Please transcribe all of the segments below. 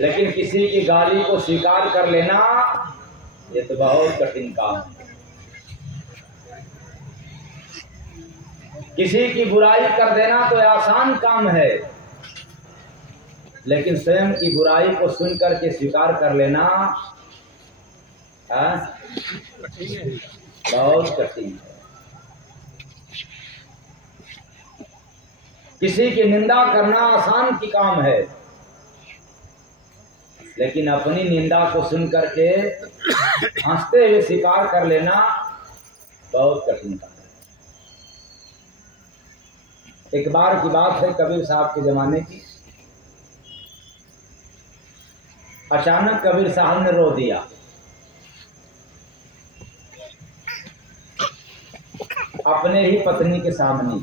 लेकिन किसी की गाली को स्वीकार कर लेना ये तो बहुत कठिन काम है। किसी की बुराई कर देना तो आसान काम है, लेकिन स्वयं की बुराई को सुन करके स्वीकार कर लेना बहुत कठिन है। किसी की निंदा करना आसान की काम है, लेकिन अपनी निंदा को सुन करके हंसते हुए स्वीकार कर लेना बहुत कठिन काम है। एक बार की बात है, कबीर साहब के जमाने की। अचानक कबीर साहब ने रो दिया। अपने ही पत्नी के सामने।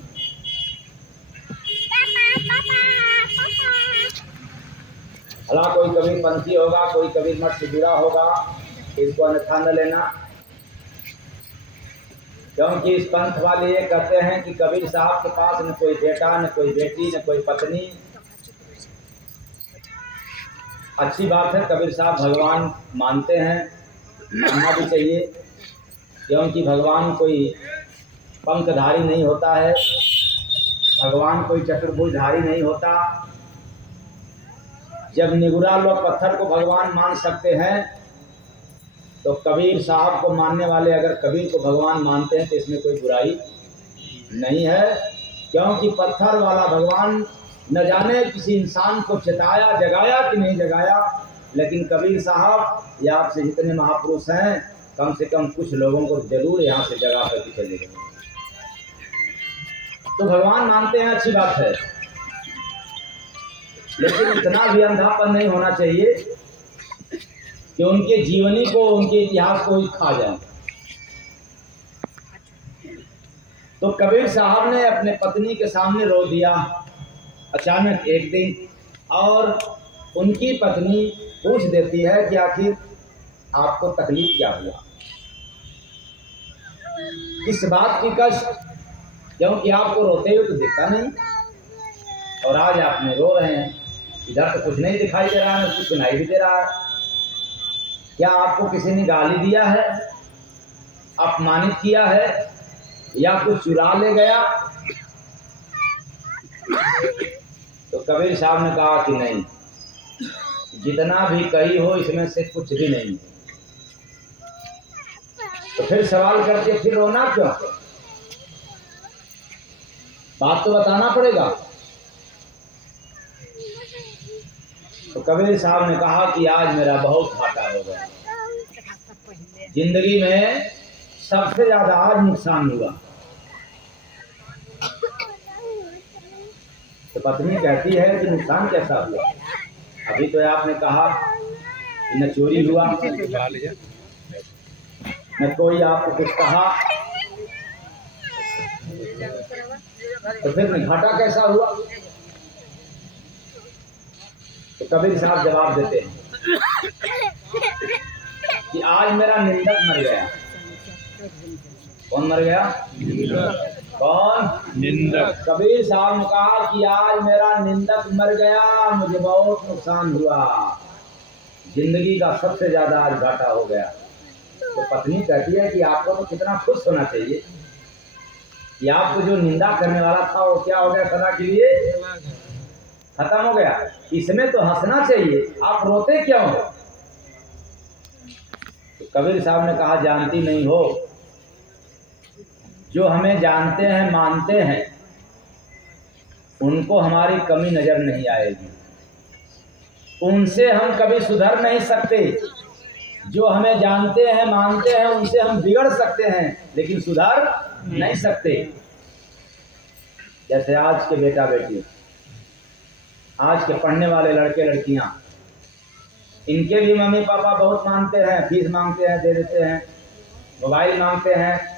भला कोई कबीर पंथी होगा, कोई कबीर मठ से जुड़ा होगा, इसको अन्यथा न लेना, क्योंकि इस पंथ वाले ये कहते हैं कि कबीर साहब के पास न कोई बेटा, न कोई बेटी, न कोई पत्नी। अच्छी बात है, कबीर साहब भगवान मानते हैं, मानना भी चाहिए, क्योंकि भगवान कोई पंखधारी नहीं होता है, भगवान कोई चतुर्भुजधारी नहीं होता। जब निगुरा लोग पत्थर को भगवान मान सकते हैं, तो कबीर साहब को मानने वाले अगर कबीर को भगवान मानते हैं तो इसमें कोई बुराई नहीं है, क्योंकि पत्थर वाला भगवान न जाने किसी इंसान को चेताया, जगाया कि नहीं जगाया, लेकिन कबीर साहब या आपसे जितने महापुरुष हैं, कम से कम कुछ लोगों को जरूर यहाँ से जगा करके चले गए। तो भगवान मानते हैं, अच्छी बात है, लेकिन इतना भी अंधापन नहीं होना चाहिए कि उनके जीवनी को, उनके इतिहास को ही खा जाए। तो कबीर साहब ने अपने पत्नी के सामने रो दिया अचानक एक दिन, और उनकी पत्नी पूछ देती है कि आखिर आपको तकलीफ क्या हुआ, किस बात की कष्ट, क्योंकि आपको रोते हुए तो दिखता नहीं, और आज आपने रो रहे हैं। इधर तो कुछ नहीं दिखाई दे रहा है, कुछ सुनाई भी दे रहा है। क्या आपको किसी ने गाली दिया है, अपमानित किया है, या कुछ चुरा ले गया? तो कबीर साहब ने कहा कि नहीं, जितना भी कही हो इसमें से कुछ भी नहीं। तो फिर सवाल करके फिर रोना क्यों? बात तो बताना पड़ेगा। तो कबीर साहब ने कहा कि आज मेरा बहुत घाटा हो गया, जिंदगी में सबसे ज्यादा आज नुकसान हुआ। तो पत्नी कहती है कि नुकसान कैसा हुआ? अभी तो आपने कहा कि न चोरी हुआ, न कोई आपको कुछ कहा, तो फिर घाटा कैसा हुआ? तो कबीर साहब जवाब देते हैं कि आज मेरा निंदक मर गया। कौन मर गया? कौन? निंदक। कबीर साहब ने कहा कि आज मेरा निंदक मर गया, मुझे बहुत नुकसान हुआ, जिंदगी का सबसे ज्यादा आज घाटा हो गया। तो पत्नी कहती है कि आपको तो कितना खुश होना चाहिए कि आपको जो निंदा करने वाला था वो क्या हो गया, सदा के लिए खत्म हो गया। इसमें तो हंसना चाहिए, आप रोते क्यों हो? तो कबीर साहब ने कहा, जानती नहीं हो, जो हमें जानते हैं, मानते हैं, उनको हमारी कमी नजर नहीं आएगी, उनसे हम कभी सुधर नहीं सकते। जो हमें जानते हैं, मानते हैं, उनसे हम बिगड़ सकते हैं, लेकिन सुधर नहीं सकते। जैसे आज के बेटा बेटी, आज के पढ़ने वाले लड़के लड़कियां, इनके भी मम्मी पापा बहुत मानते हैं, फीस मांगते हैं, दे देते हैं, मोबाइल मांगते हैं,